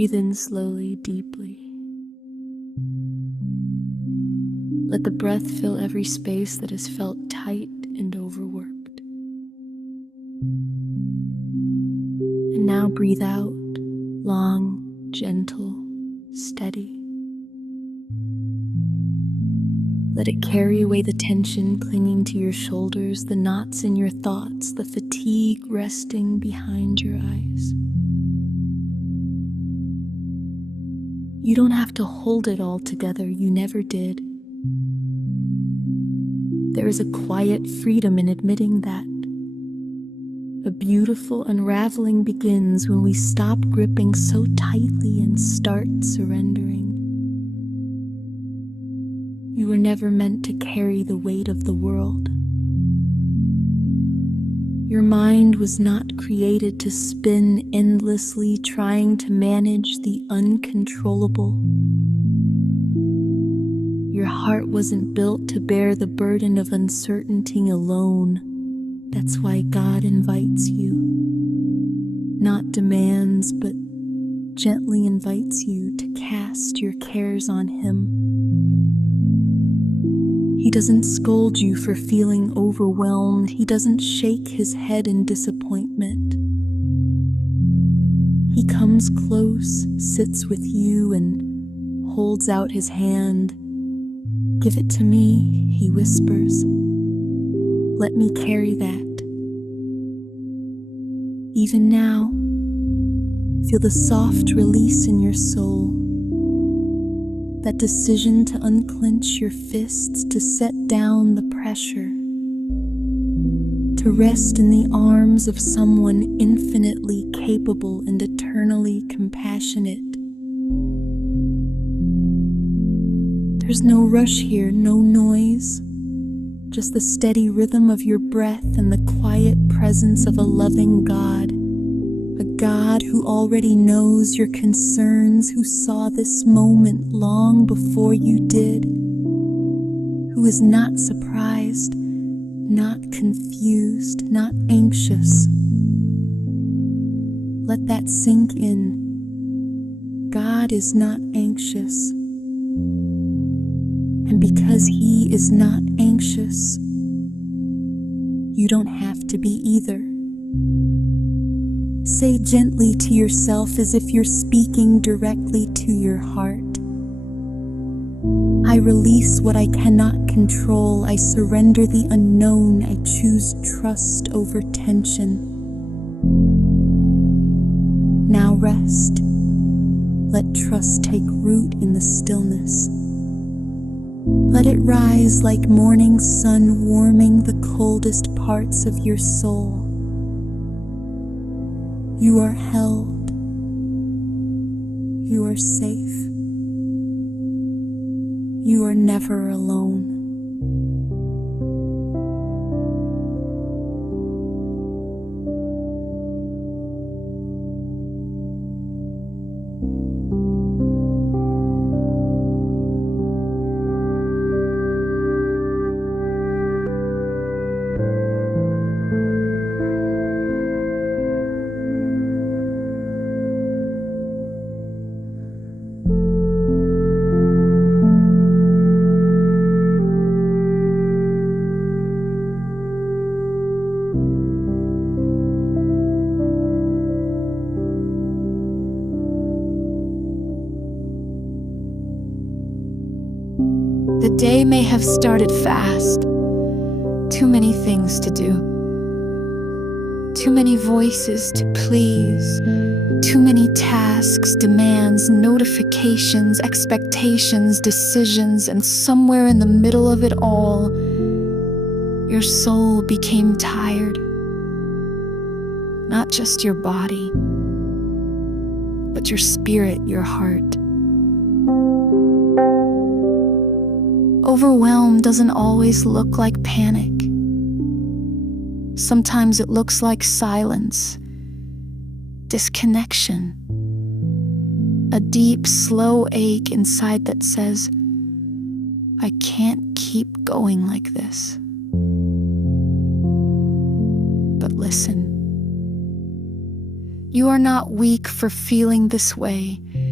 Breathe in slowly, deeply. Let the breath fill every space that has felt tight and overworked. And now breathe out, long, gentle, steady. Let it carry away the tension clinging to your shoulders, the knots in your thoughts, the fatigue resting behind your eyes. You don't have to hold it all together, you never did. There is a quiet freedom in admitting that. A beautiful unraveling begins when we stop gripping so tightly and start surrendering. You were never meant to carry the weight of the world. Your mind was not created to spin endlessly trying to manage the uncontrollable. Your heart wasn't built to bear the burden of uncertainty alone. That's why God invites you. Not demands, but gently invites you to cast your cares on Him. He doesn't scold you for feeling overwhelmed. He doesn't shake His head in disappointment. He comes close, sits with you, and holds out His hand. "Give it to me," He whispers. "Let me carry that." Even now, feel the soft release in your soul. That decision to unclench your fists, to set down the pressure, to rest in the arms of someone infinitely capable and eternally compassionate. There's no rush here, no noise, just the steady rhythm of your breath and the quiet presence of a loving God. A God who already knows your concerns, who saw this moment long before you did, who is not surprised, not confused, not anxious. Let that sink in. God is not anxious. And because He is not anxious, you don't have to be either. Say gently to yourself as if you're speaking directly to your heart. I release what I cannot control. I surrender the unknown. I choose trust over tension. Now rest. Let trust take root in the stillness. Let it rise like morning sun warming the coldest parts of your soul. You are held. You are safe. You are never alone. The day may have started fast. Too many things to do. Too many voices to please. Too many tasks, demands, notifications, expectations, decisions, and somewhere in the middle of it all, your soul became tired. Not just your body, but your spirit, your heart. Overwhelm doesn't always look like panic. Sometimes it looks like silence, disconnection, a deep, slow ache inside that says, I can't keep going like this. But listen, you are not weak for feeling this way.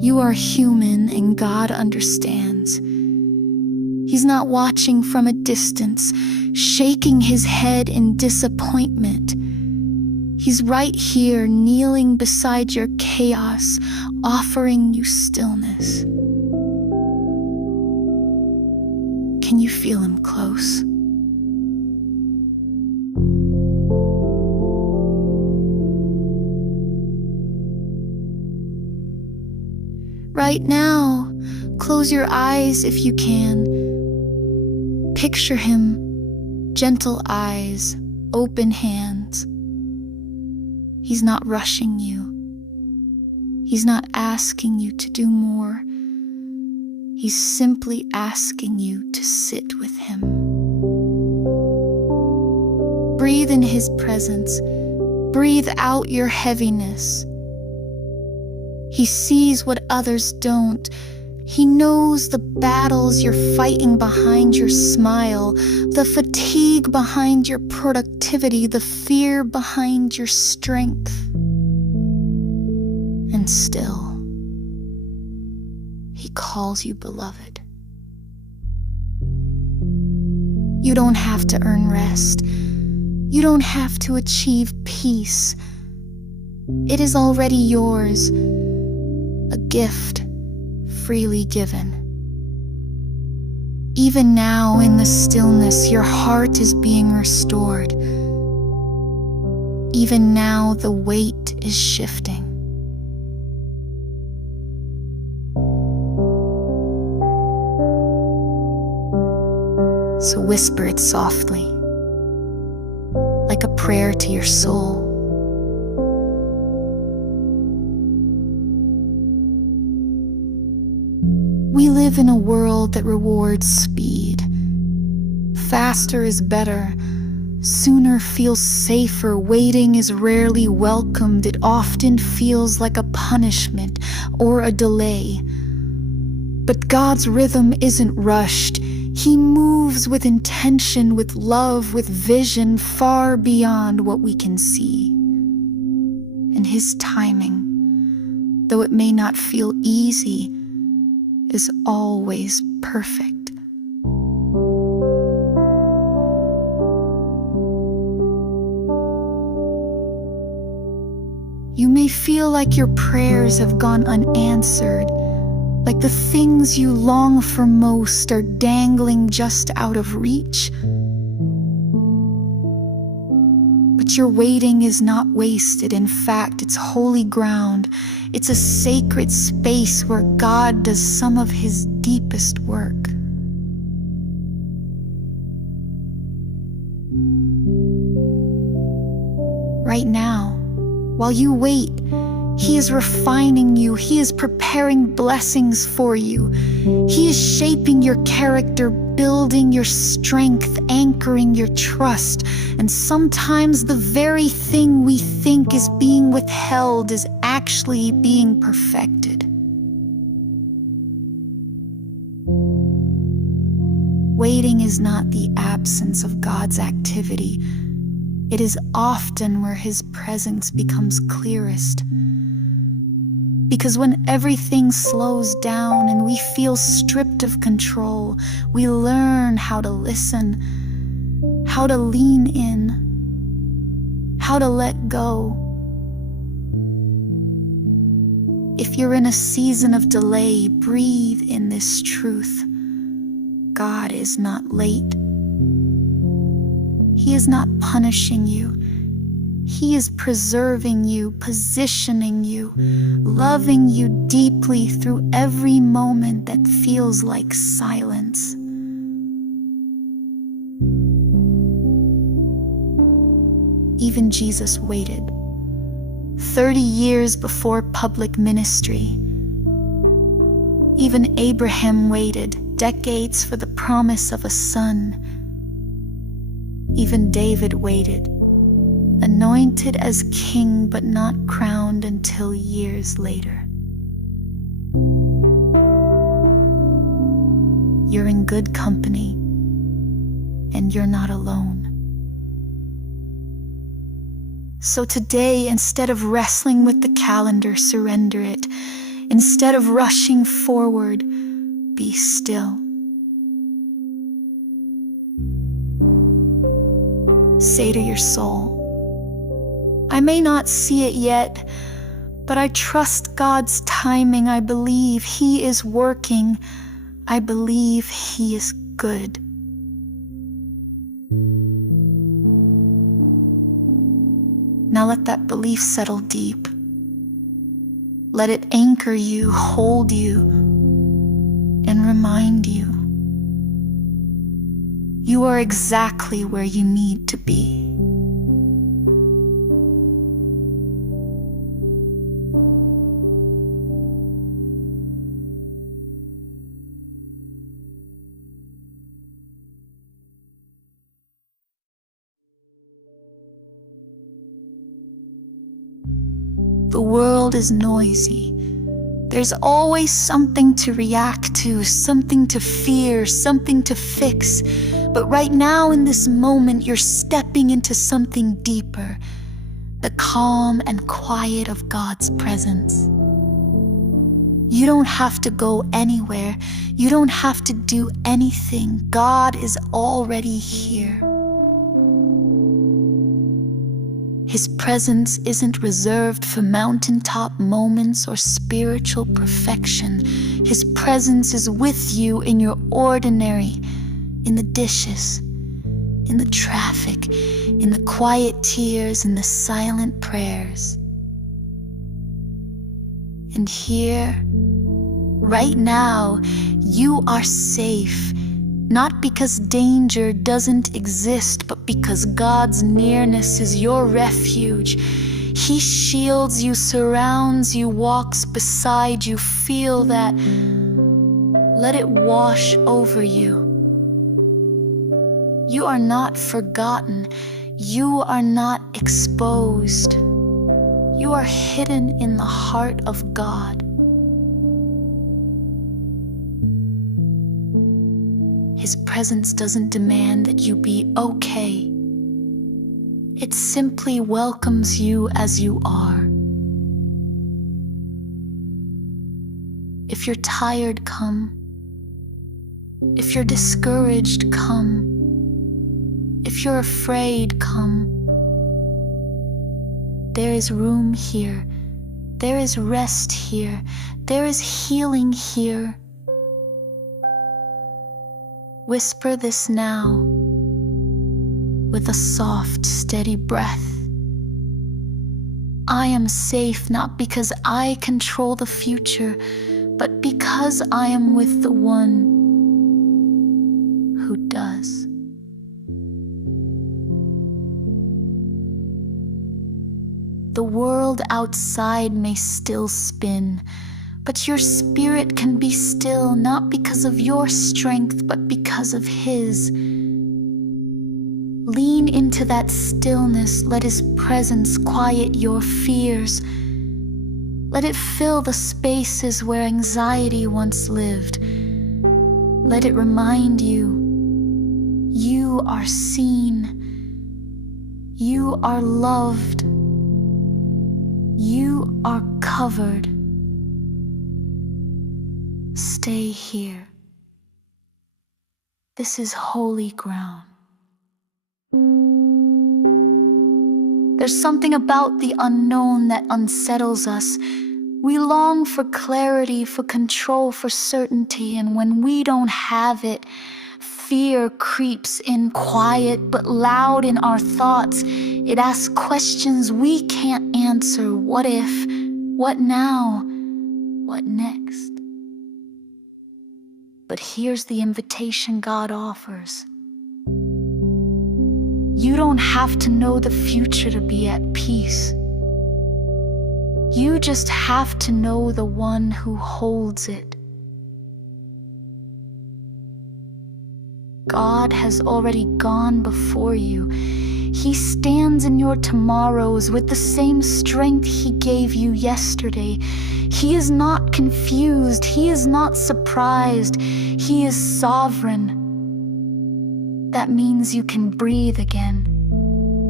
You are human and God understands. He's not watching from a distance, shaking his head in disappointment. He's right here, kneeling beside your chaos, offering you stillness. Can you feel him close? Right now, close your eyes if you can. Picture him, gentle eyes, open hands. He's not rushing you. He's not asking you to do more. He's simply asking you to sit with him. Breathe in his presence. Breathe out your heaviness. He sees what others don't. He knows the battles you're fighting behind your smile, the fatigue behind your productivity, the fear behind your strength. And still, he calls you beloved. You don't have to earn rest. You don't have to achieve peace. It is already yours, a gift freely given. Even now, in the stillness, your heart is being restored. Even now, the weight is shifting. So whisper it softly, like a prayer to your soul. We live in a world that rewards speed. Faster is better. Sooner feels safer. Waiting is rarely welcomed. It often feels like a punishment or a delay. But God's rhythm isn't rushed. He moves with intention, with love, with vision far beyond what we can see. And his timing, though it may not feel easy, is always perfect. You may feel like your prayers have gone unanswered, like the things you long for most are dangling just out of reach. But your waiting is not wasted. In fact, it's holy ground. It's a sacred space where God does some of his deepest work. Right now, while you wait, he is refining you. He is preparing blessings for you. He is shaping your character, building your strength, anchoring your trust. And sometimes the very thing we think is being withheld is actually being perfected. Waiting is not the absence of God's activity. It is often where his presence becomes clearest. Because when everything slows down and we feel stripped of control, we learn how to listen, how to lean in, how to let go. If you're in a season of delay, breathe in this truth. God is not late. He is not punishing you. He is preserving you, positioning you, loving you deeply through every moment that feels like silence. Even Jesus waited 30 years before public ministry. Even Abraham waited decades for the promise of a son. Even David waited, anointed as king but not crowned until years later. You're in good company, and you're not alone. So today, instead of wrestling with the calendar, surrender it. Instead of rushing forward, be still. Say to your soul, I may not see it yet, but I trust God's timing. I believe He is working. I believe He is good. Now let that belief settle deep. Let it anchor you, hold you, and remind you. You are exactly where you need to be. The world is noisy. There's always something to react to, something to fear, something to fix. But right now in this moment, you're stepping into something deeper, the calm and quiet of God's presence. You don't have to go anywhere. You don't have to do anything. God is already here. His presence isn't reserved for mountaintop moments or spiritual perfection. His presence is with you in your ordinary, in the dishes, in the traffic, in the quiet tears, in the silent prayers. And here, right now, you are safe. Not because danger doesn't exist, but because God's nearness is your refuge. He shields you, surrounds you, walks beside you. Feel that. Let it wash over you. You are not forgotten. You are not exposed. You are hidden in the heart of God. His presence doesn't demand that you be okay. It simply welcomes you as you are. If you're tired, come. If you're discouraged, come. If you're afraid, come. There is room here. There is rest here. There is healing here. Whisper this now with a soft, steady breath. I am safe not because I control the future, but because I am with the one who does. The world outside may still spin, but your spirit can be still, not because of your strength, but because of His. Lean into that stillness. Let His presence quiet your fears. Let it fill the spaces where anxiety once lived. Let it remind you, you are seen. You are loved. You are covered. Stay here. This is holy ground. There's something about the unknown that unsettles us. We long for clarity, for control, for certainty, and when we don't have it, fear creeps in, quiet but loud in our thoughts. It asks questions we can't answer. What if? What now? What next? But here's the invitation God offers. You don't have to know the future to be at peace. You just have to know the one who holds it. God has already gone before you. He stands in your tomorrows with the same strength He gave you yesterday. He is not confused. He is not surprised. He is sovereign. That means you can breathe again.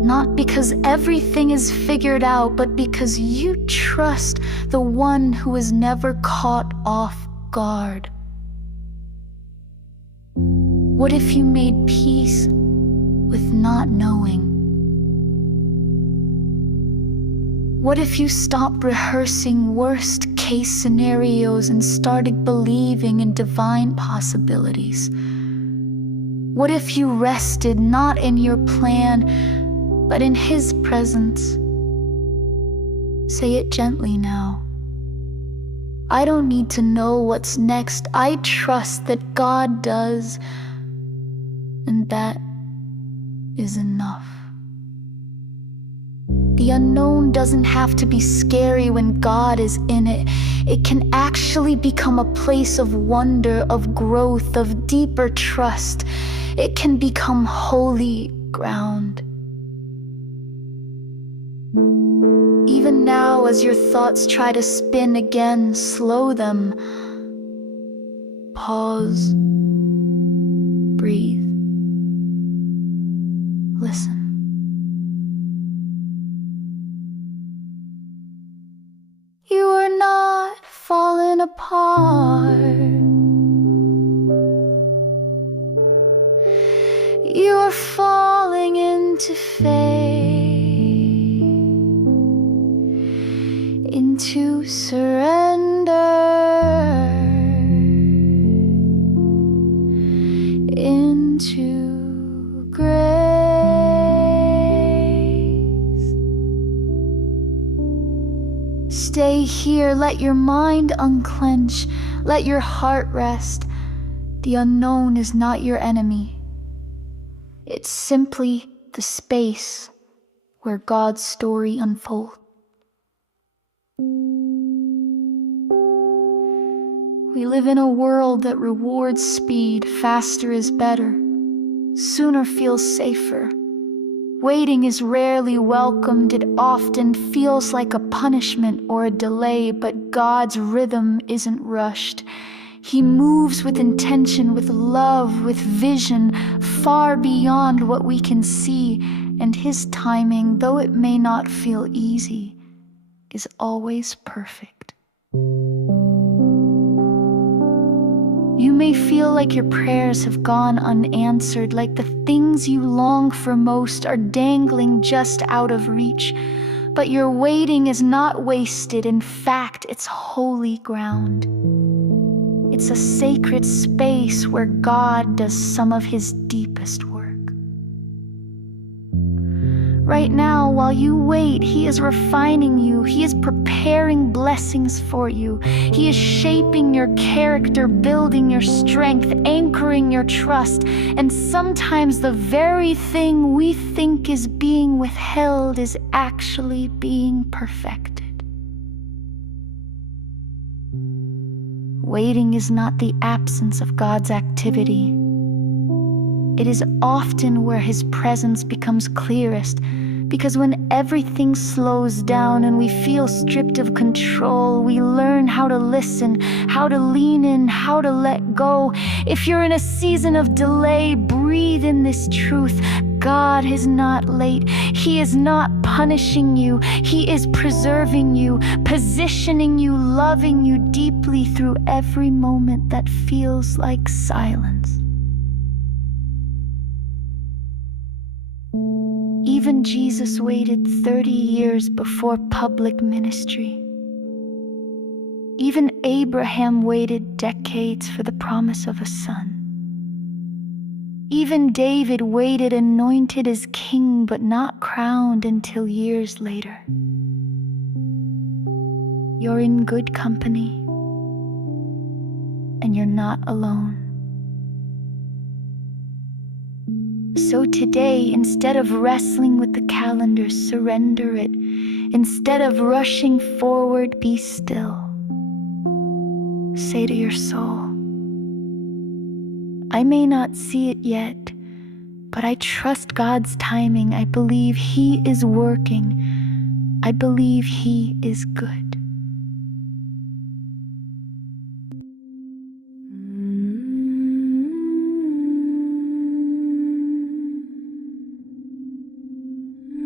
Not because everything is figured out, but because you trust the one who is never caught off guard. What if you made peace with not knowing? What if you stopped rehearsing worst-case scenarios and started believing in divine possibilities? What if you rested not in your plan, but in His presence? Say it gently now. I don't need to know what's next. I trust that God does, and that is enough. The unknown doesn't have to be scary when God is in it. It can actually become a place of wonder, of growth, of deeper trust. It can become holy ground. Even now, as your thoughts try to spin again, slow them. Pause. Breathe. Listen. You are not falling apart. You are falling into faith, into surrender, into grace. Stay here, let your mind unclench, let your heart rest. The unknown is not your enemy. It's simply the space where God's story unfolds. We live in a world that rewards speed. Faster is better. Sooner feels safer. Waiting is rarely welcomed. It often feels like a punishment or a delay, but God's rhythm isn't rushed. He moves with intention, with love, with vision, far beyond what we can see, and His timing, though it may not feel easy, is always perfect. You may feel like your prayers have gone unanswered, like the things you long for most are dangling just out of reach. But your waiting is not wasted. In fact, it's holy ground. It's a sacred space where God does some of His deepest work. Right now, while you wait, He is refining you. He is preparing blessings for you. He is shaping your character, building your strength, anchoring your trust. And sometimes the very thing we think is being withheld is actually being perfected. Waiting is not the absence of God's activity. It is often where His presence becomes clearest, because when everything slows down and we feel stripped of control, we learn how to listen, how to lean in, how to let go. If you're in a season of delay, breathe in this truth. God is not late. He is not punishing you. He is preserving you, positioning you, loving you deeply through every moment that feels like silence. Even Jesus waited 30 years before public ministry. Even Abraham waited decades for the promise of a son. Even David waited anointed as king, but not crowned until years later. You're in good company, and you're not alone. So today, instead of wrestling with the calendar, surrender it. Instead of rushing forward, be still. Say to your soul, I may not see it yet, but I trust God's timing. I believe He is working. I believe He is good.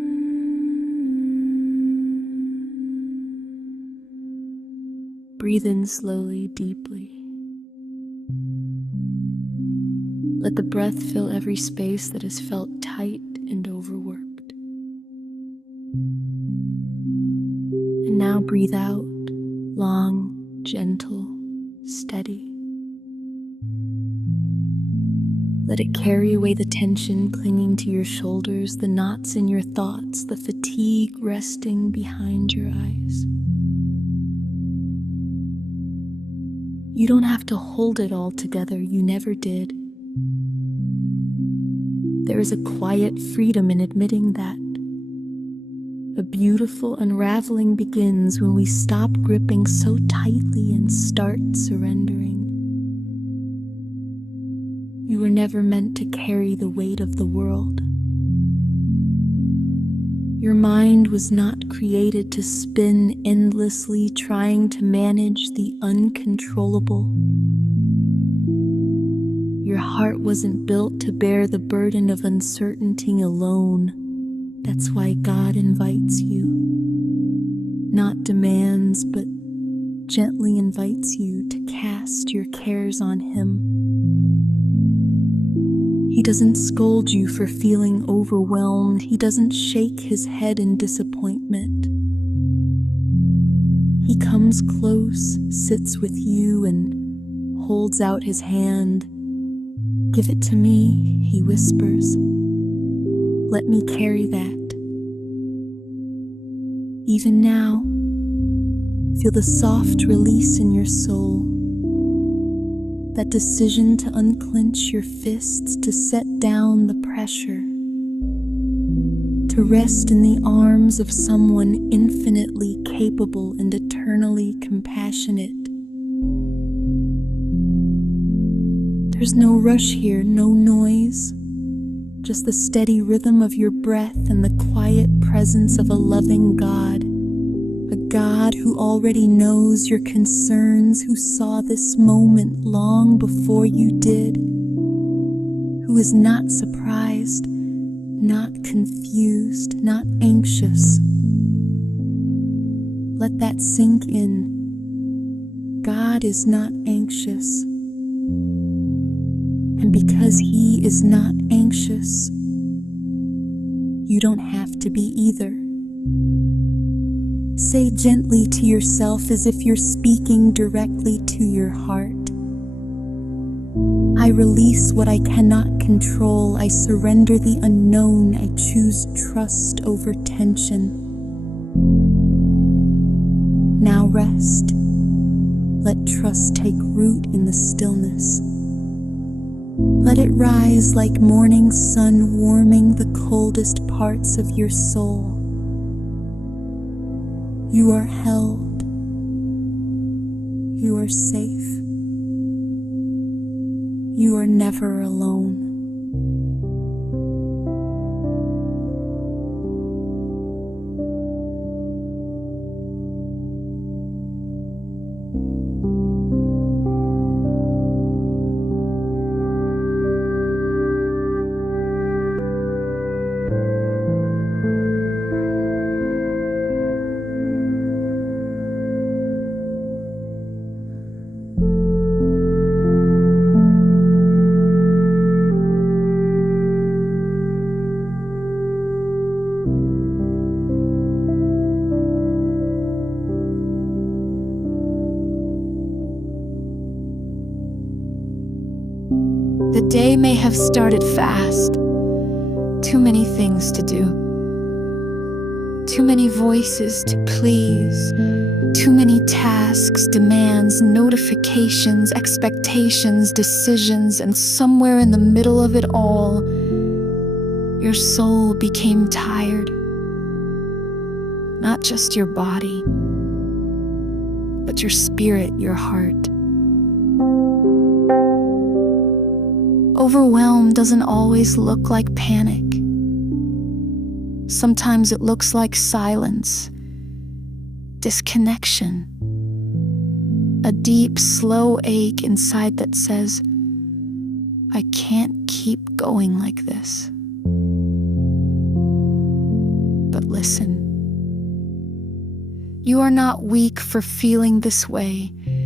Breathe in slowly, deeply. Let the breath fill every space that has felt tight and overworked. And now breathe out, long, gentle, steady. Let it carry away the tension clinging to your shoulders, the knots in your thoughts, the fatigue resting behind your eyes. You don't have to hold it all together, you never did. There is a quiet freedom in admitting that. A beautiful unraveling begins when we stop gripping so tightly and start surrendering. You were never meant to carry the weight of the world. Your mind was not created to spin endlessly trying to manage the uncontrollable. Your heart wasn't built to bear the burden of uncertainty alone. That's why God invites you. Not demands, but gently invites you to cast your cares on Him. He doesn't scold you for feeling overwhelmed. He doesn't shake His head in disappointment. He comes close, sits with you, and holds out His hand. "Give it to me," He whispers. "Let me carry that." Even now, feel the soft release in your soul. That decision to unclench your fists, to set down the pressure, to rest in the arms of someone infinitely capable and eternally compassionate. There's no rush here, no noise, just the steady rhythm of your breath and the quiet presence of a loving God. A God who already knows your concerns, who saw this moment long before you did, who is not surprised, not confused, not anxious. Let that sink in. God is not anxious. And because He is not anxious, you don't have to be either. Say gently to yourself as if you're speaking directly to your heart. I release what I cannot control. I surrender the unknown. I choose trust over tension. Now rest. Let trust take root in the stillness. Let it rise like morning sun warming the coldest parts of your soul. You are held. You are safe. You are never alone. The day may have started fast. Too many things to do. Too many voices to please. Too many tasks, demands, notifications, expectations, decisions, and somewhere in the middle of it all, your soul became tired. Not just your body, but your spirit, your heart. Overwhelm doesn't always look like panic. Sometimes it looks like silence, disconnection, a deep, slow ache inside that says, I can't keep going like this. But listen, you are not weak for feeling this way.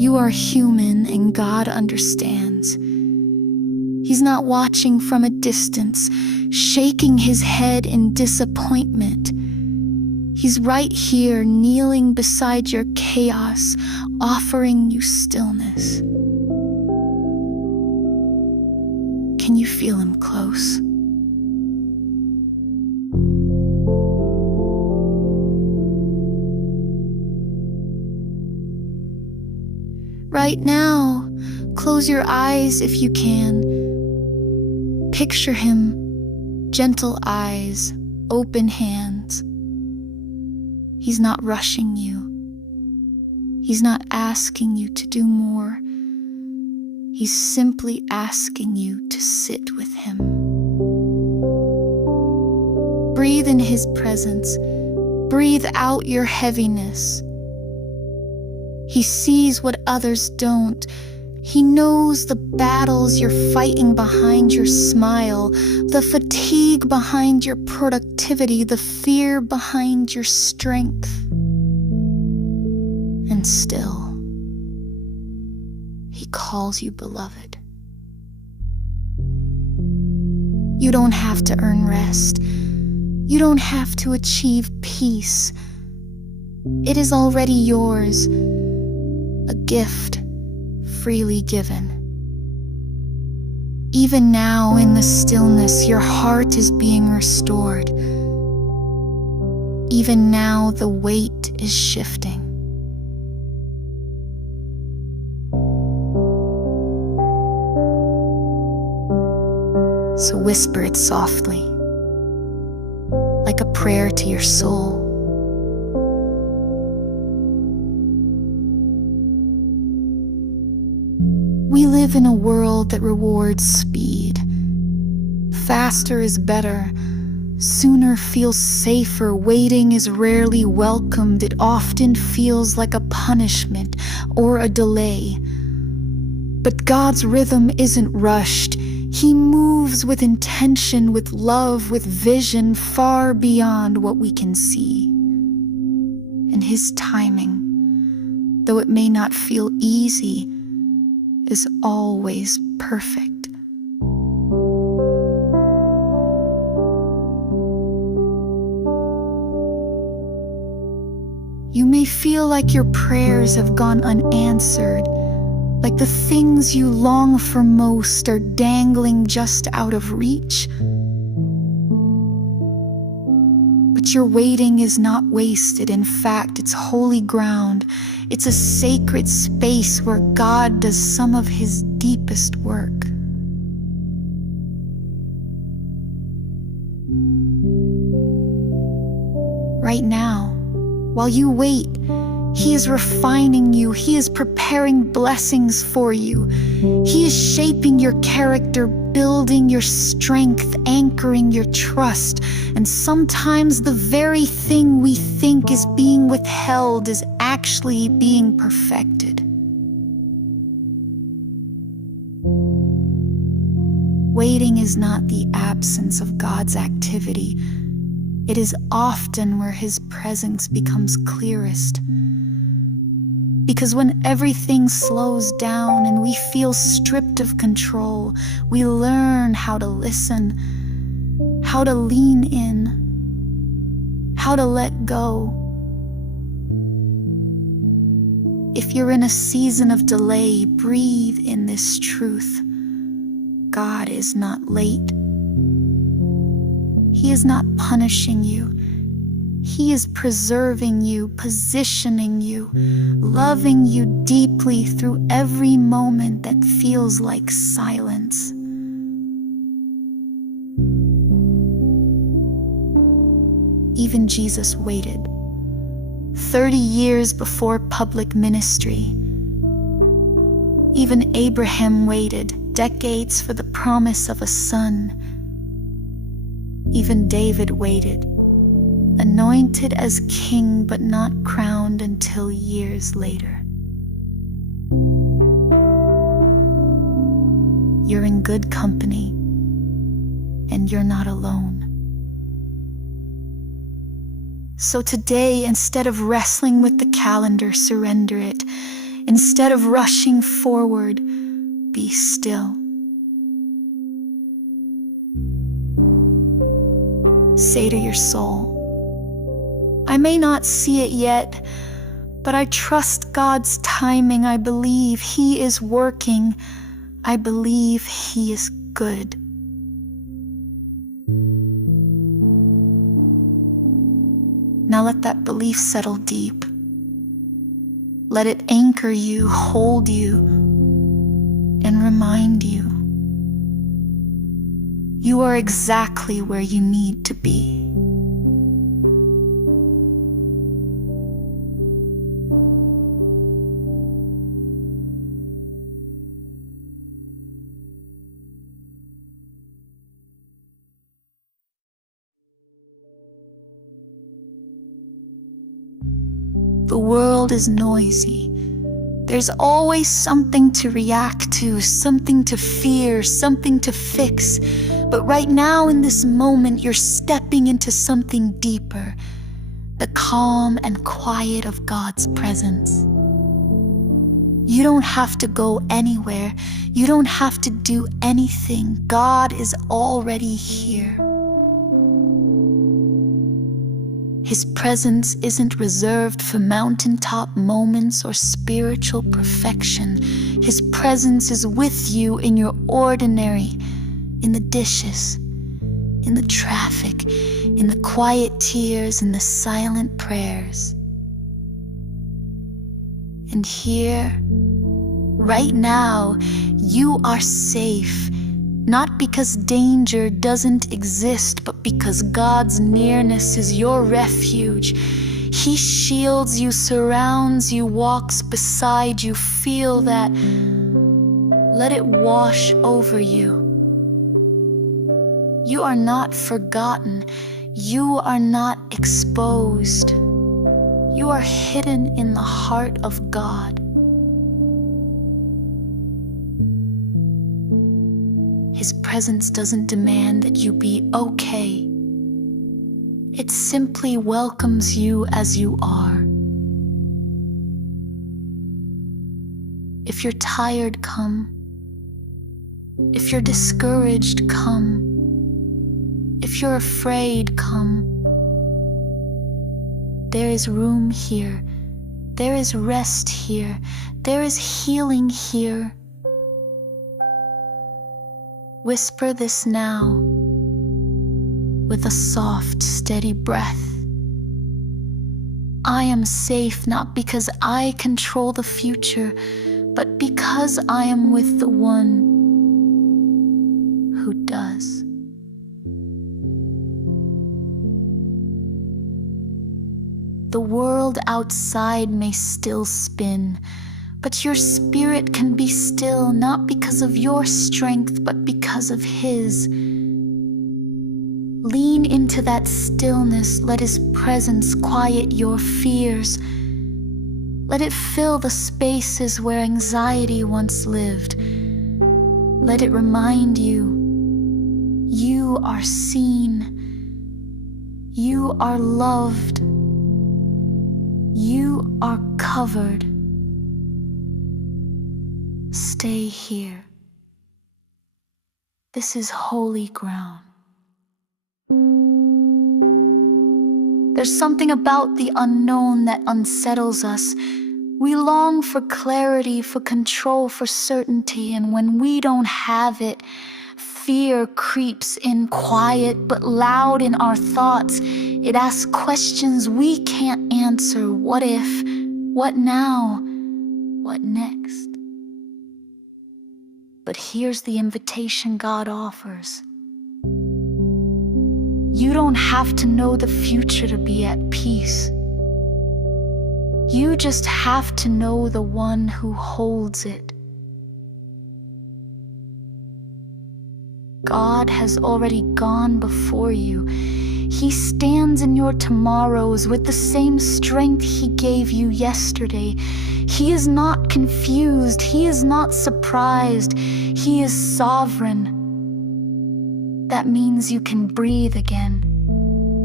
You are human and God understands. He's not watching from a distance, shaking his head in disappointment. He's right here, kneeling beside your chaos, offering you stillness. Can you feel him close? Right now, close your eyes if you can. Picture him, gentle eyes, open hands. He's not rushing you. He's not asking you to do more. He's simply asking you to sit with him. Breathe in his presence. Breathe out your heaviness. He sees what others don't. He knows the battles you're fighting behind your smile, the fatigue behind your productivity, the fear behind your strength. And still, he calls you beloved. You don't have to earn rest. You don't have to achieve peace. It is already yours, a gift freely given. Even now in the stillness, your heart is being restored. Even now the weight is shifting. So whisper it softly, like a prayer to your soul. We live in a world that rewards speed. Faster is better. Sooner feels safer. Waiting is rarely welcomed. It often feels like a punishment or a delay. But God's rhythm isn't rushed. He moves with intention, with love, with vision far beyond what we can see. And his timing, though it may not feel easy, is always perfect. You may feel like your prayers have gone unanswered, like the things you long for most are dangling just out of reach. But your waiting is not wasted. In fact, it's holy ground. It's a sacred space where God does some of his deepest work. Right now, while you wait, he is refining you. He is preparing blessings for you. He is shaping your character, building your strength, anchoring your trust. And sometimes the very thing we think is being withheld is actually being perfected. Waiting is not the absence of God's activity. It is often where his presence becomes clearest. Because when everything slows down and we feel stripped of control, we learn how to listen, how to lean in, how to let go. If you're in a season of delay, breathe in this truth. God is not late. He is not punishing you. He is preserving you, positioning you, loving you deeply through every moment that feels like silence. Even Jesus waited 30 years before public ministry. Even Abraham waited decades for the promise of a son. Even David waited, anointed as king but not crowned until years later. You're in good company, and you're not alone. So today, instead of wrestling with the calendar, surrender it. Instead of rushing forward, be still. Say to your soul, I may not see it yet, but I trust God's timing. I believe He is working. I believe He is good. Now let that belief settle deep. Let it anchor you, hold you, and remind you. You are exactly where you need to be. The world is noisy. There's always something to react to, something to fear, something to fix. But right now in this moment, you're stepping into something deeper, the calm and quiet of God's presence. You don't have to go anywhere. You don't have to do anything. God is already here. His presence isn't reserved for mountaintop moments or spiritual perfection. His presence is with you in your ordinary, in the dishes, in the traffic, in the quiet tears, in the silent prayers. And here, right now, you are safe. Not because danger doesn't exist, but because God's nearness is your refuge. He shields you, surrounds you, walks beside you. Feel that. Let it wash over you. You are not forgotten. You are not exposed. You are hidden in the heart of God. His presence doesn't demand that you be okay. It simply welcomes you as you are. If you're tired, come. If you're discouraged, come. If you're afraid, come. There is room here. There is rest here. There is healing here. Whisper this now with a soft, steady breath. I am safe not because I control the future, but because I am with the one who does. The world outside may still spin, but your spirit can be still, not because of your strength, but because of His. Lean into that stillness. Let His presence quiet your fears. Let it fill the spaces where anxiety once lived. Let it remind you, you are seen. You are loved. You are covered. Stay here. This is holy ground. There's something about the unknown that unsettles us. We long for clarity, for control, for certainty, and when we don't have it, fear creeps in, quiet but loud in our thoughts. It asks questions we can't answer. What if? What now? What next? But here's the invitation God offers. You don't have to know the future to be at peace. You just have to know the one who holds it. God has already gone before you. He stands in your tomorrows with the same strength He gave you yesterday. He is not confused. He is not surprised. He is sovereign. That means you can breathe again.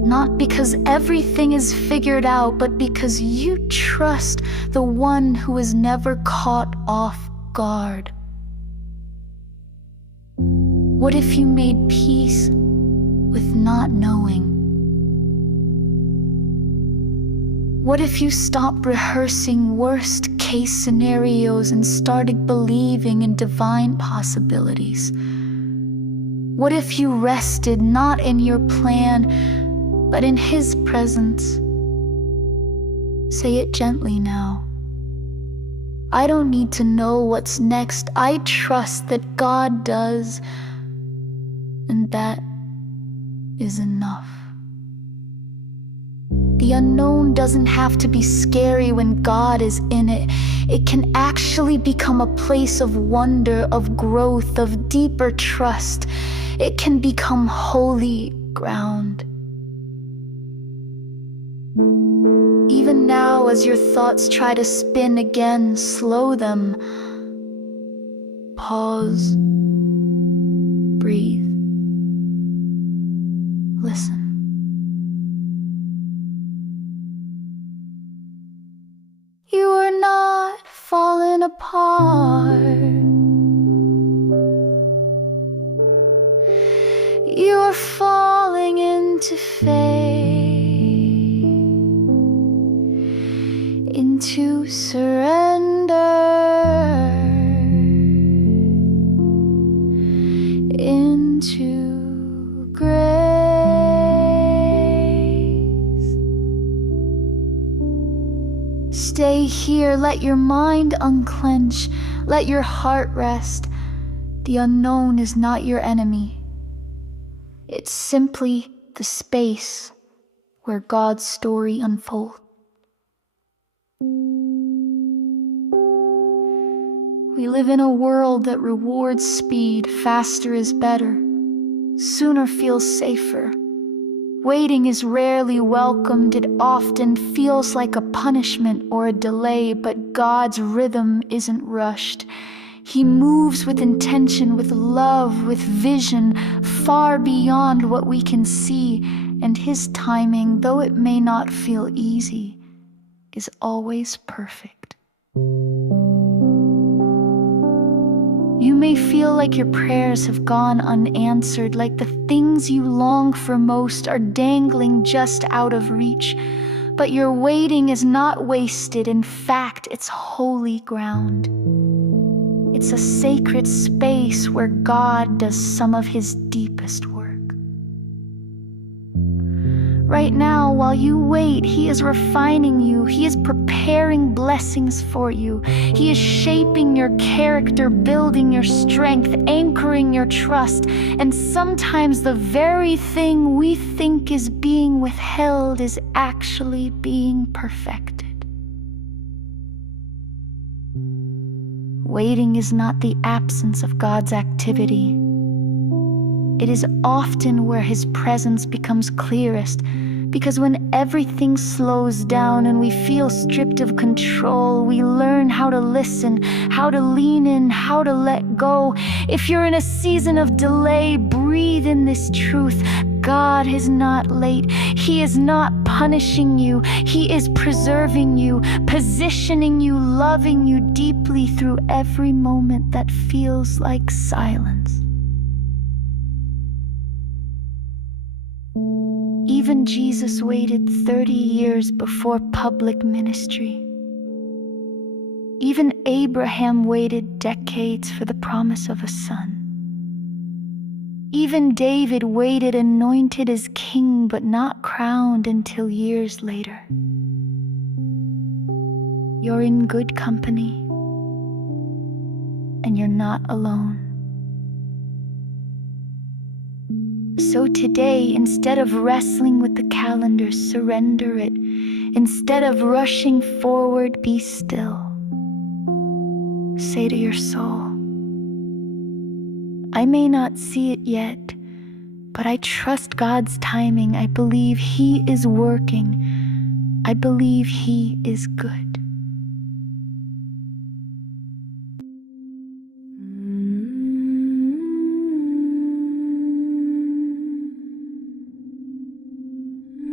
Not because everything is figured out, but because you trust the one who is never caught off guard. What if you made peace with not knowing? What if you stopped rehearsing worst-case scenarios and started believing in divine possibilities? What if you rested not in your plan, but in His presence? Say it gently now. I don't need to know what's next. I trust that God does, and that is enough. The unknown doesn't have to be scary when God is in it. It can actually become a place of wonder, of growth, of deeper trust. It can become holy ground. Even now, as your thoughts try to spin again, slow them. Pause. Breathe. Listen. You are not falling apart. You are falling into faith, into surrender, into grace. Stay here, let your mind unclench, let your heart rest. The unknown is not your enemy. It's simply the space where God's story unfolds. We live in a world that rewards speed. Faster is better. Sooner feels safer. Waiting is rarely welcomed. It often feels like a punishment or a delay, but God's rhythm isn't rushed. He moves with intention, with love, with vision, far beyond what we can see, and His timing, though it may not feel easy, is always perfect. You may feel like your prayers have gone unanswered, like the things you long for most are dangling just out of reach, but your waiting is not wasted. In fact, it's holy ground. It's a sacred space where God does some of His deepest work. Right now, while you wait, He is refining you. He is preparing blessings for you. He is shaping your character, building your strength, anchoring your trust. And sometimes the very thing we think is being withheld is actually being perfected. Waiting is not the absence of God's activity. It is often where His presence becomes clearest, because when everything slows down and we feel stripped of control, we learn how to listen, how to lean in, how to let go. If you're in a season of delay, breathe in this truth. God is not late. He is not punishing you. He is preserving you, positioning you, loving you deeply through every moment that feels like silence. Even Jesus waited 30 years before public ministry. Even Abraham waited decades for the promise of a son. Even David waited, anointed as king, but not crowned until years later. You're in good company, and you're not alone. So today, instead of wrestling with the calendar, surrender it. Instead of rushing forward, be still. Say to your soul, I may not see it yet, but I trust God's timing. I believe He is working. I believe He is good.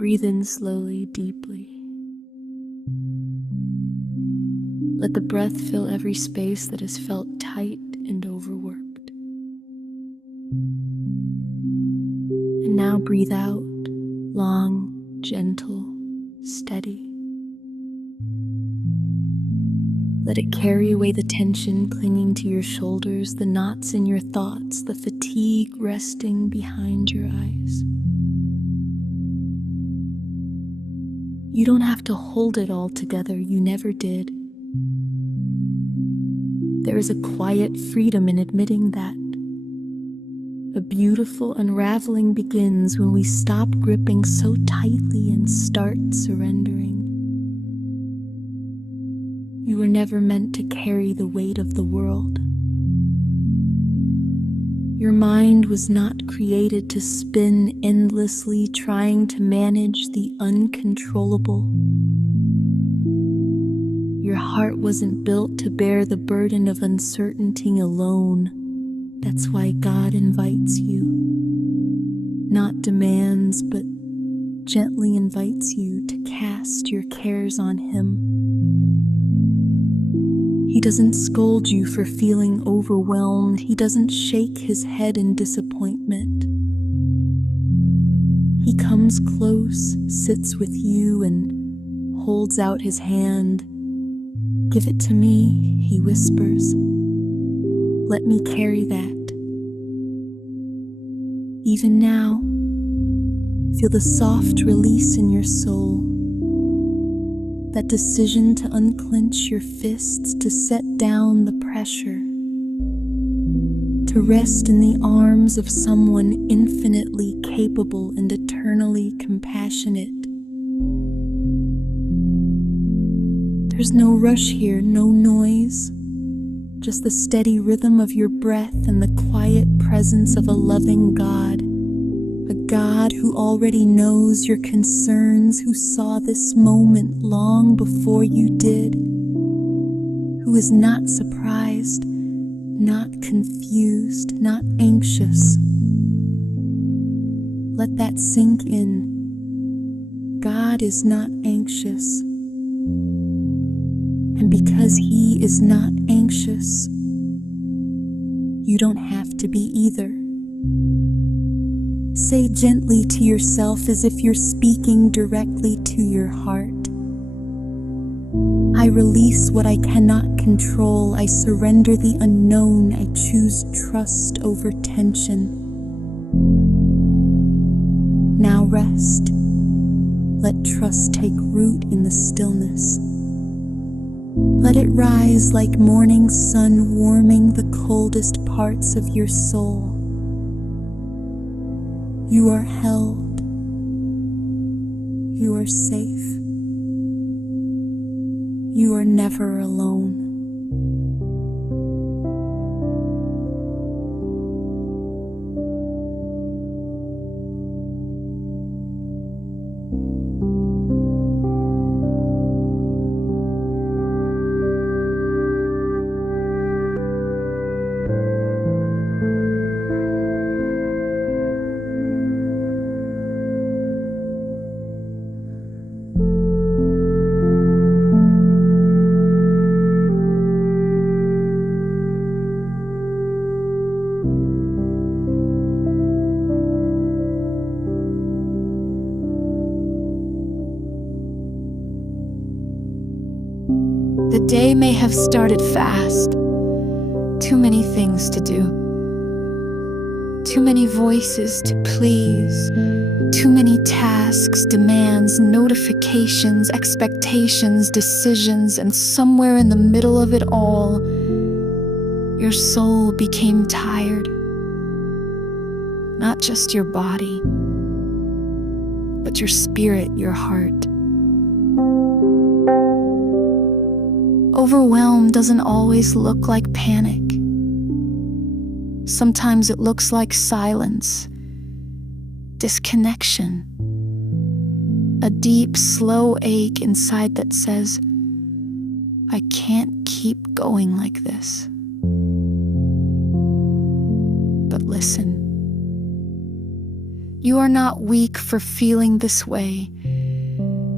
Breathe in slowly, deeply. Let the breath fill every space that has felt tight and overworked. And now breathe out, long, gentle, steady. Let it carry away the tension clinging to your shoulders, the knots in your thoughts, the fatigue resting behind your eyes. You don't have to hold it all together, you never did. There is a quiet freedom in admitting that. A beautiful unraveling begins when we stop gripping so tightly and start surrendering. You were never meant to carry the weight of the world. Your mind was not created to spin endlessly trying to manage the uncontrollable. Your heart wasn't built to bear the burden of uncertainty alone. That's why God invites you. Not demands, but gently invites you to cast your cares on Him. He doesn't scold you for feeling overwhelmed. He doesn't shake His head in disappointment. He comes close, sits with you, and holds out His hand. "Give it to me," He whispers. "Let me carry that." Even now, feel the soft release in your soul. That decision to unclench your fists, to set down the pressure, to rest in the arms of someone infinitely capable and eternally compassionate. There's no rush here, no noise, just the steady rhythm of your breath and the quiet presence of a loving God. A God who already knows your concerns, who saw this moment long before you did, who is not surprised, not confused, not anxious. Let that sink in. God is not anxious. And because He is not anxious, you don't have to be either. Say gently to yourself as if you're speaking directly to your heart. I release what I cannot control. I surrender the unknown. I choose trust over tension. Now rest. Let trust take root in the stillness. Let it rise like morning sun warming the coldest parts of your soul. You are held. You are safe. You are never alone. The day may have started fast. Too many things to do. Too many voices to please. Too many tasks, demands, notifications, expectations, decisions, and somewhere in the middle of it all, your soul became tired. Not just your body, but your spirit, your heart. Overwhelm doesn't always look like panic. Sometimes it looks like silence, disconnection, a deep, slow ache inside that says, I can't keep going like this. But listen, you are not weak for feeling this way.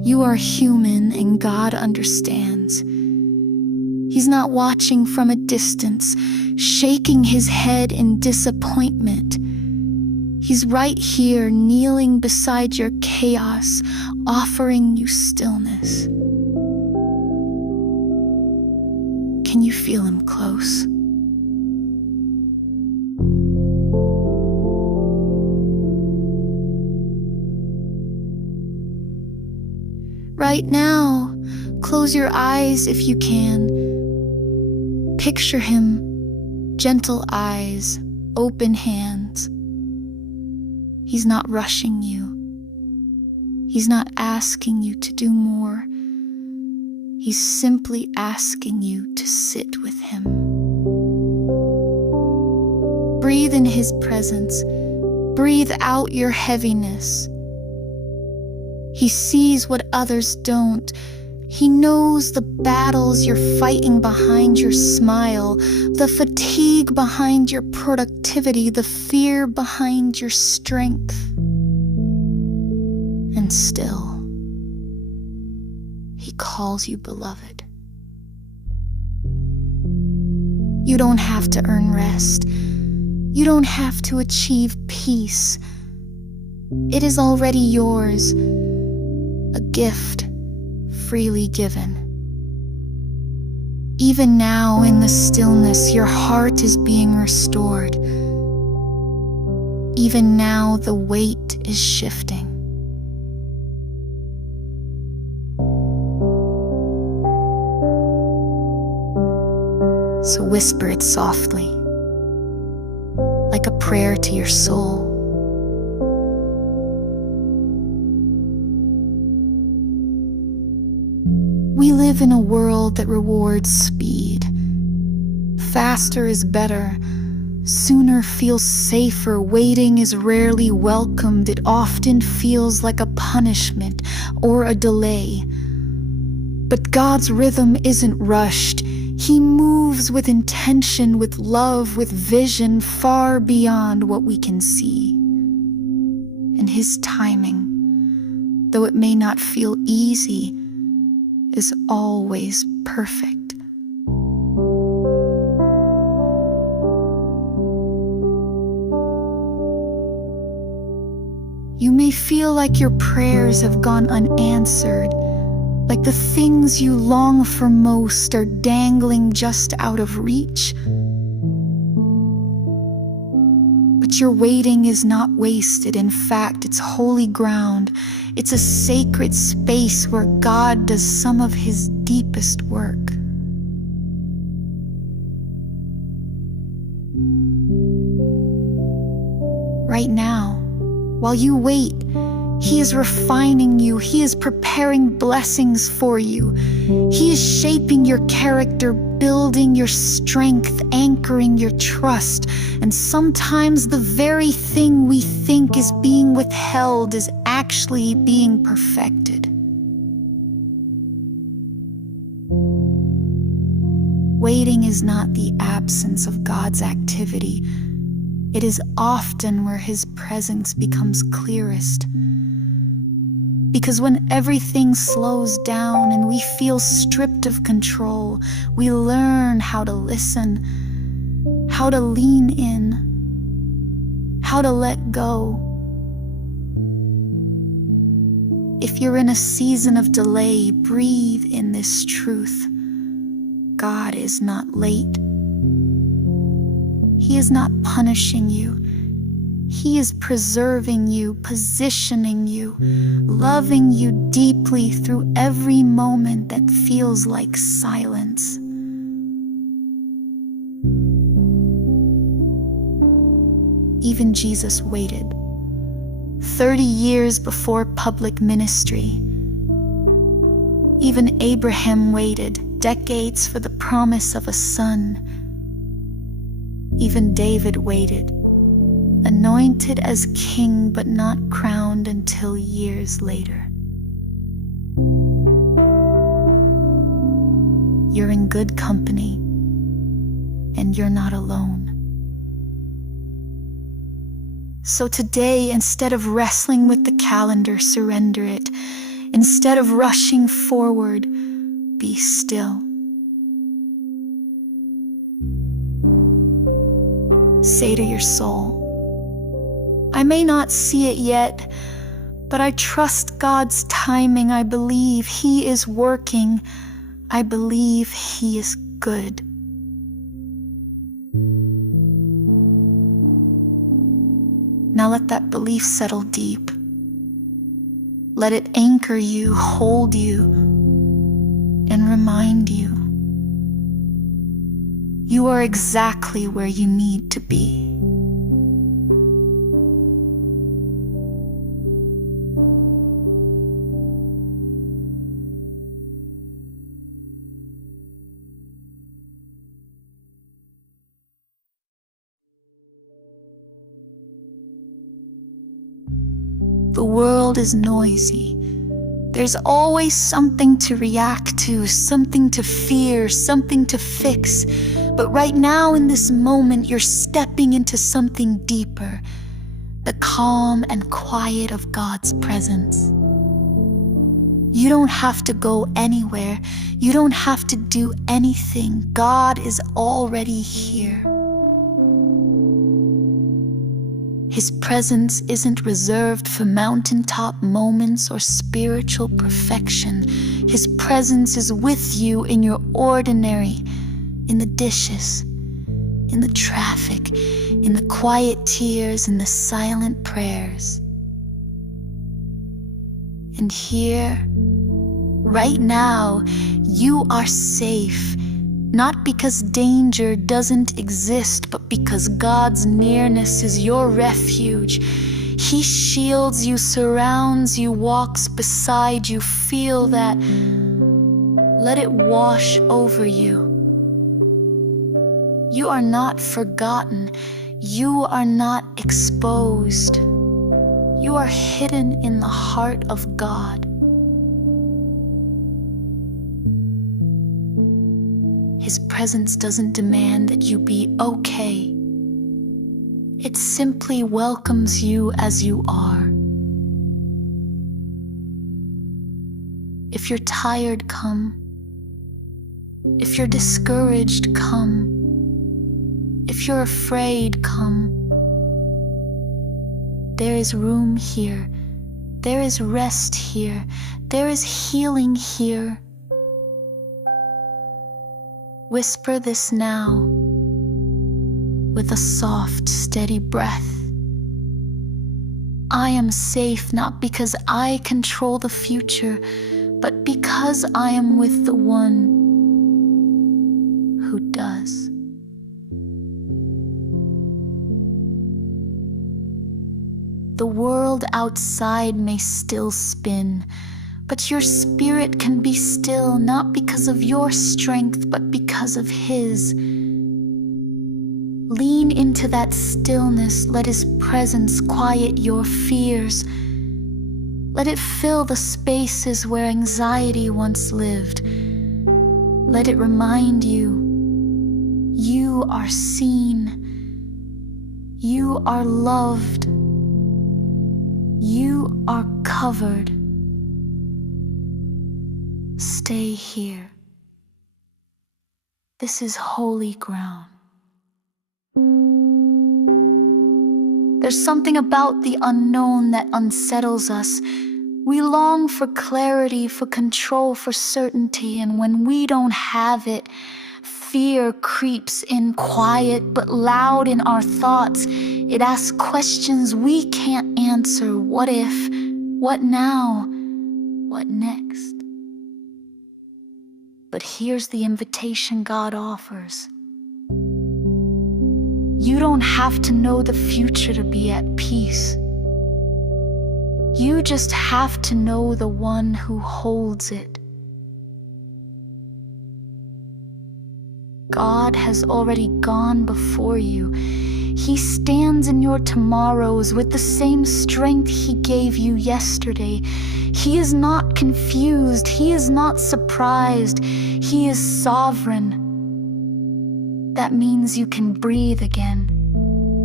You are human and God understands. He's not watching from a distance, shaking his head in disappointment. He's right here, kneeling beside your chaos, offering you stillness. Can you feel him close? Right now, close your eyes if you can. Picture him, gentle eyes, open hands. He's not rushing you. He's not asking you to do more. He's simply asking you to sit with him. Breathe in his presence. Breathe out your heaviness. He sees what others don't. He knows the battles you're fighting behind your smile, the fatigue behind your productivity, the fear behind your strength. And still, he calls you beloved. You don't have to earn rest. You don't have to achieve peace. It is already yours, a gift freely given. Even now in the stillness, your heart is being restored. Even now the weight is shifting. So whisper it softly, like a prayer to your soul. We live in a world that rewards speed. Faster is better. Sooner feels safer. Waiting is rarely welcomed. It often feels like a punishment or a delay. But God's rhythm isn't rushed. He moves with intention, with love, with vision far beyond what we can see. And his timing, though it may not feel easy, is always perfect. You may feel like your prayers have gone unanswered, like the things you long for most are dangling just out of reach. But your waiting is not wasted. In fact, it's holy ground. It's a sacred space where God does some of his deepest work. Right now, while you wait, he is refining you. He is preparing blessings for you. He is shaping your character, building your strength, anchoring your trust. And sometimes the very thing we think is being withheld is actually being perfected. Waiting is not the absence of God's activity. It is often where his presence becomes clearest. Because when everything slows down and we feel stripped of control, we learn how to listen, how to lean in, how to let go. If you're in a season of delay, breathe in this truth. God is not late. He is not punishing you. He is preserving you, positioning you, loving you deeply through every moment that feels like silence. Even Jesus waited 30 years before public ministry. Even Abraham waited decades for the promise of a son. Even David waited, anointed as king but not crowned until years later. You're in good company, and you're not alone. So today, instead of wrestling with the calendar, surrender it. Instead of rushing forward, be still. Say to your soul, I may not see it yet, but I trust God's timing. I believe He is working. I believe He is good. Now let that belief settle deep. Let it anchor you, hold you, and remind you. You are exactly where you need to be. The world is noisy. There's always something to react to, something to fear, something to fix. But right now, in this moment, you're stepping into something deeper, the calm and quiet of God's presence. You don't have to go anywhere. You don't have to do anything. God is already here. His presence isn't reserved for mountaintop moments or spiritual perfection. His presence is with you in your ordinary, in the dishes, in the traffic, in the quiet tears, in the silent prayers. And here, right now, you are safe. Not because danger doesn't exist, but because God's nearness is your refuge. He shields you, surrounds you, walks beside you. Feel that. Let it wash over you. You are not forgotten. You are not exposed. You are hidden in the heart of God. His presence doesn't demand that you be okay. It simply welcomes you as you are. If you're tired, come. If you're discouraged, come. If you're afraid, come. There is room here. There is rest here. There is healing here. Whisper this now with a soft, steady breath. I am safe not because I control the future, but because I am with the one who does. The world outside may still spin, but your spirit can be still, not because of your strength, but because of His. Lean into that stillness. Let His presence quiet your fears. Let it fill the spaces where anxiety once lived. Let it remind you, you are seen. You are loved. You are covered. Stay here. This is holy ground. There's something about the unknown that unsettles us. We long for clarity, for control, for certainty, and when we don't have it, fear creeps in, quiet but loud in our thoughts. It asks questions we can't answer. What if? What now? What next? But here's the invitation God offers. You don't have to know the future to be at peace. You just have to know the one who holds it. God has already gone before you. He stands in your tomorrows with the same strength He gave you yesterday. He is not confused. He is not surprised. He is sovereign. That means you can breathe again.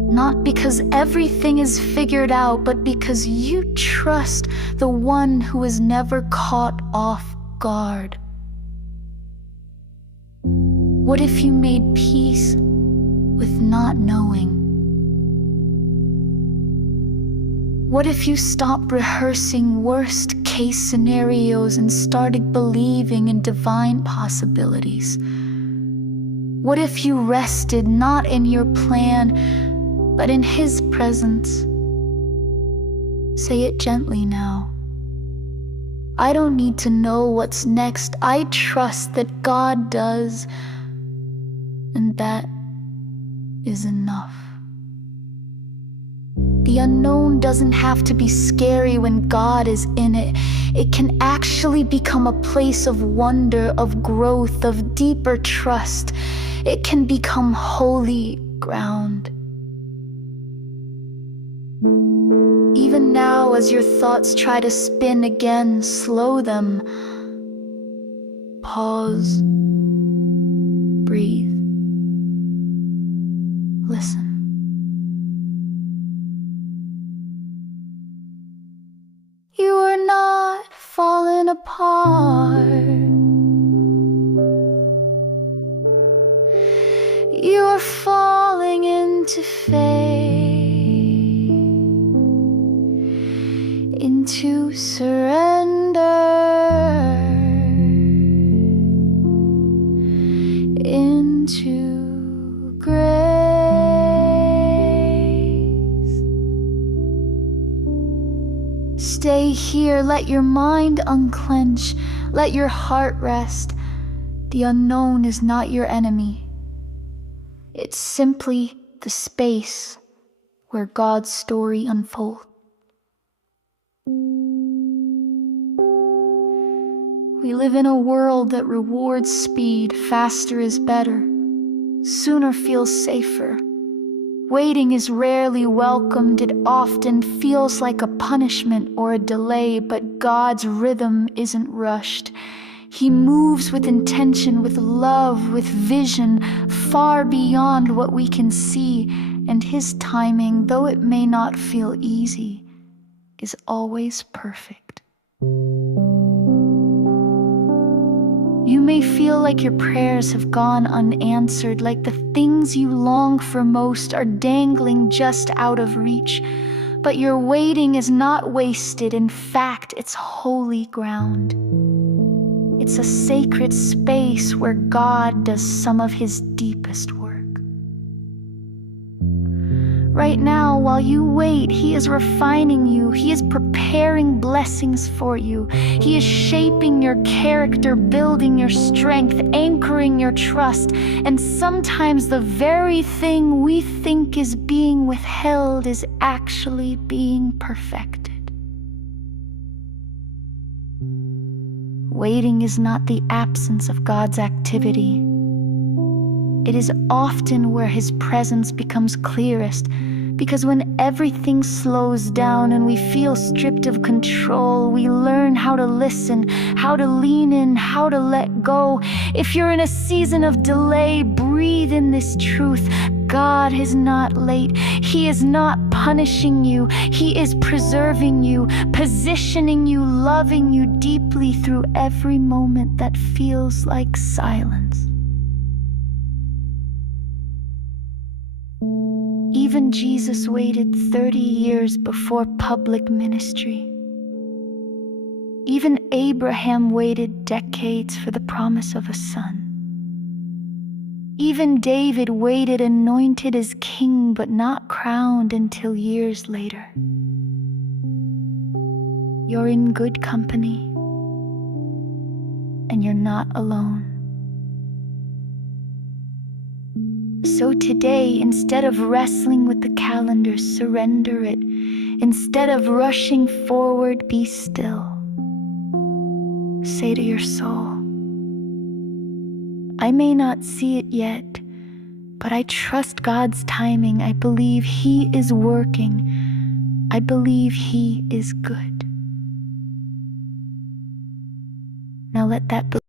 Not because everything is figured out, but because you trust the one who is never caught off guard. What if you made peace with not knowing? What if you stopped rehearsing worst-case scenarios and started believing in divine possibilities? What if you rested not in your plan, but in His presence? Say it gently now. I don't need to know what's next. I trust that God does, and that is enough. The unknown doesn't have to be scary when God is in it. It can actually become a place of wonder, of growth, of deeper trust. It can become holy ground. Even now, as your thoughts try to spin again, slow them. Pause. Breathe. Listen. You are not falling apart. You are falling into faith, into surrender, into grace. Stay here, let your mind unclench, let your heart rest. The unknown is not your enemy. It's simply the space where God's story unfolds. We live in a world that rewards speed. Faster is better. Sooner feels safer. Waiting is rarely welcomed. It often feels like a punishment or a delay, but God's rhythm isn't rushed. He moves with intention, with love, with vision, far beyond what we can see, and His timing, though it may not feel easy, is always perfect. You may feel like your prayers have gone unanswered, like the things you long for most are dangling just out of reach, but your waiting is not wasted. In fact, it's holy ground. It's a sacred space where God does some of His deepest work. Right now, while you wait, He is refining you. He is preparing blessings for you. He is shaping your character, building your strength, anchoring your trust. And sometimes the very thing we think is being withheld is actually being perfected. Waiting is not the absence of God's activity. It is often where His presence becomes clearest, because when everything slows down and we feel stripped of control, we learn how to listen, how to lean in, how to let go. If you're in a season of delay, breathe in this truth. God is not late. He is not punishing you. He is preserving you, positioning you, loving you deeply through every moment that feels like silence. Even Jesus waited 30 years before public ministry. Even Abraham waited decades for the promise of a son. Even David waited anointed as king, but not crowned until years later. You're in good company, and you're not alone. So today, instead of wrestling with the calendar, surrender it. Instead of rushing forward, be still. Say to your soul, I may not see it yet, but I trust God's timing. I believe He is working. I believe He is good. Now let that belief